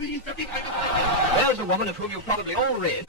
There's a woman of whom you've probably all read.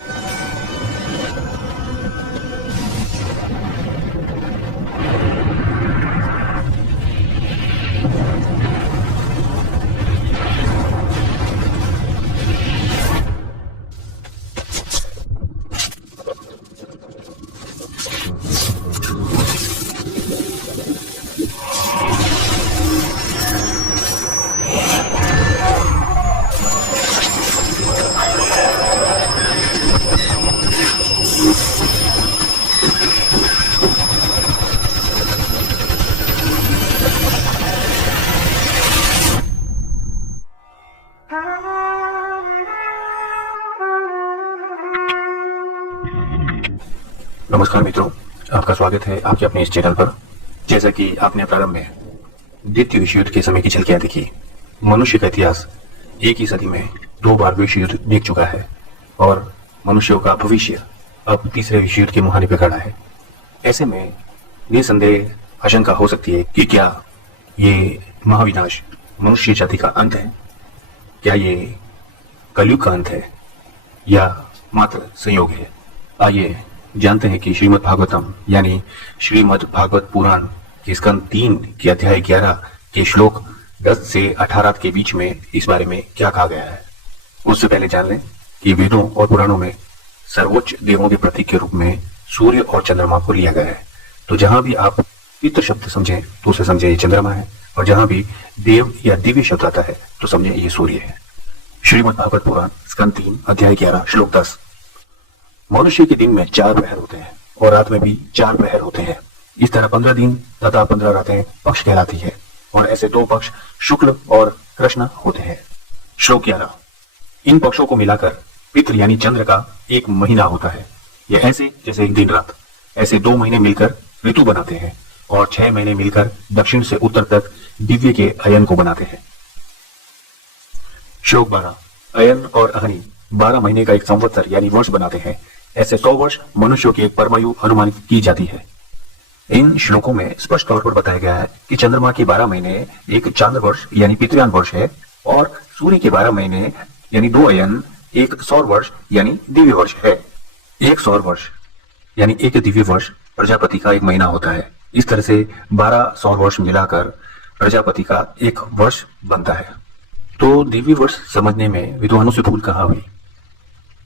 नमस्कार मित्रों, आपका स्वागत है आपके अपने इस चैनल पर। जैसा कि आपने प्रारंभ में द्वितीय विश्व युद्ध के समय की झलकियां देखी, मनुष्य का इतिहास एक ही सदी में 2 बार विश्व युद्ध देख चुका है और मनुष्यों का भविष्य अब तीसरे विश्व युद्ध के मुहाने पर खड़ा है। ऐसे में निसंदेह आशंका हो सकती है कि क्या ये महाविनाश मनुष्य जाति का अंत है, क्या ये कलयुग का अंत है या मात्र संयोग है। आइए जानते हैं कि श्रीमद् भागवतम यानी श्रीमद् भागवत पुराण के स्कंद 3 के अध्याय 11 के श्लोक 10 से 18 के बीच में इस बारे में क्या कहा गया है। उससे पहले जान लें कि वेदों और पुराणों में सर्वोच्च देवों के प्रतीक के रूप में सूर्य और चंद्रमा को लिया गया है। तो जहां भी आप पितृ शब्द समझें तो उसे समझे ये चंद्रमा है, और जहां भी देव या दिव्य शब्द आता है तो समझे ये सूर्य है। श्रीमद् भागवत पुराण स्कंद 3 अध्याय 11 श्लोक 10। मनुष्य के दिन में 4 प्रहर होते हैं और रात में भी 4 प्रहर होते हैं। इस तरह 15 दिन तथा 15 रातें पक्ष कहलाती है, और ऐसे 2 पक्ष शुक्ल और कृष्ण होते हैं। श्लोक 11। इन पक्षों को मिलाकर पितृ यानी चंद्र का 1 महीना होता है। यह ऐसे जैसे एक दिन रात, ऐसे 2 महीने मिलकर ऋतु बनाते हैं, और 6 महीने मिलकर दक्षिण से उत्तर तक दिव्य के अयन को बनाते हैं। श्लोक 12। अयन और अग्नि 12 महीने का एक संवत्सर यानी वर्ष बनाते हैं। ऐसे 100 वर्ष मनुष्यों की एक परमायु अनुमानित की जाती है। इन श्लोकों में स्पष्ट तौर पर बताया गया है कि चंद्रमा के 12 महीने एक चांद वर्ष यानी पितृयान वर्ष है, और सूर्य के 12 महीने यानी 2 अयन एक सौर वर्ष यानी दिव्य वर्ष है। एक सौर वर्ष यानी एक दिव्य वर्ष प्रजापति का 1 महीना होता है। इस तरह से 12 सौर वर्ष मिलाकर प्रजापति का 1 वर्ष बनता है। तो दिव्य वर्ष समझने में विद्वानों से भूल कहाँ हुई।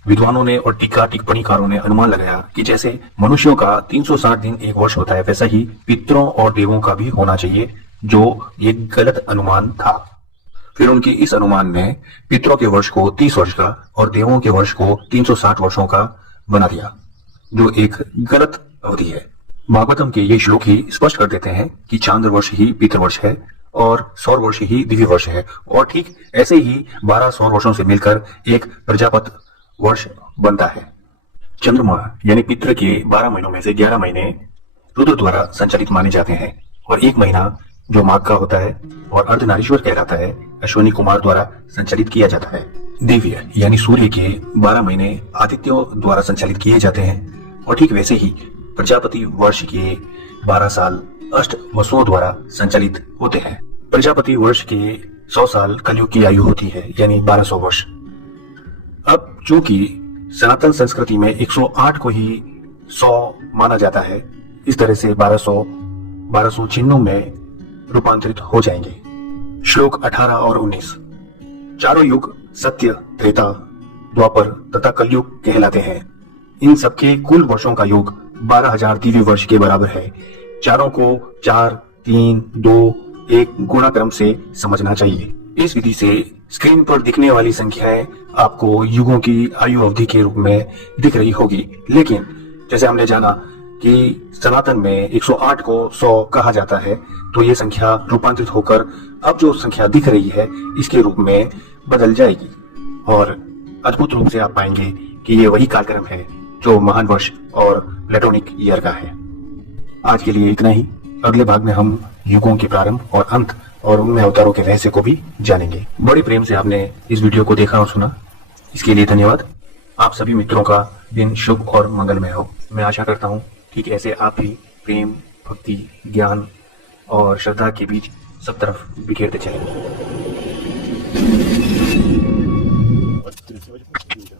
विद्वानों ने और टीका टिप्पणीकारों ने अनुमान लगाया कि जैसे मनुष्यों का 360 दिन 1 वर्ष होता है, वैसा ही पितरों और देवों का भी होना चाहिए, जो एक गलत अनुमान था। फिर उनकी इस अनुमान ने पितरों के वर्ष को 30 वर्ष का और देवों के वर्ष को 360 वर्षों का बना दिया, जो एक गलत अवधि है। भागवतम के ये श्लोक ही स्पष्ट कर देते हैं कि चांद्र वर्ष ही पितृवर्ष है और सौर वर्ष ही दिव्य वर्ष है, और ठीक ऐसे ही 12 सौर वर्षों से मिलकर एक प्रजापत वर्ष बनता है। चंद्रमा यानी पितृ के 12 महीनों में से 11 महीने रुद्र द्वारा संचालित माने जाते हैं, और 1 महीना जो माघ का होता है और अर्धनारीश्वर कहलाता है, अश्विनी कुमार द्वारा संचालित किया जाता है। दिव्य यानी सूर्य के 12 महीने आदित्यों द्वारा संचालित किए जाते हैं, और ठीक वैसे ही प्रजापति वर्ष के 12 साल अष्ट वसुओं द्वारा संचालित होते हैं। प्रजापति वर्ष के 100 साल कलयुग की आयु होती है, यानी 1200 वर्ष। अब चूंकि सनातन संस्कृति में 108 को ही 100 माना जाता है, इस तरह से 1200 चिन्हों में रूपांतरित हो जाएंगे। श्लोक 18 और 19। चारों युग सत्य, त्रेता, द्वापर तथा कलयुग कहलाते हैं। इन सबके कुल वर्षों का योग 12,000 दिव्य वर्ष के बराबर है। चारों को 4, 3, 2, 1 गुणाक्रम से समझना चाहिए। इस विधि से स्क्रीन पर दिखने वाली संख्याएं आपको युगों की आयु अवधि के रूप में दिख रही होगी, लेकिन जैसे हमने जाना कि सनातन में 108 को 100 कहा जाता है, तो ये संख्या रूपांतरित होकर अब जो संख्या दिख रही है इसके रूप में बदल जाएगी, और अद्भुत रूप से आप पाएंगे कि ये वही कालक्रम है जो महान वर्ष और प्लेटोनिक ईयर का है। आज के लिए इतना ही। अगले भाग में हम युगों के प्रारंभ और अंत और उनमें अवतारों के रहस्य को भी जानेंगे। बड़े प्रेम से आपने इस वीडियो को देखा और सुना, इसके लिए धन्यवाद। आप सभी मित्रों का दिन शुभ और मंगलमय हो। मैं आशा करता हूँ ठीक ऐसे आप भी प्रेम, भक्ति, ज्ञान और श्रद्धा के बीच सब तरफ बिखेरते चलें। 지금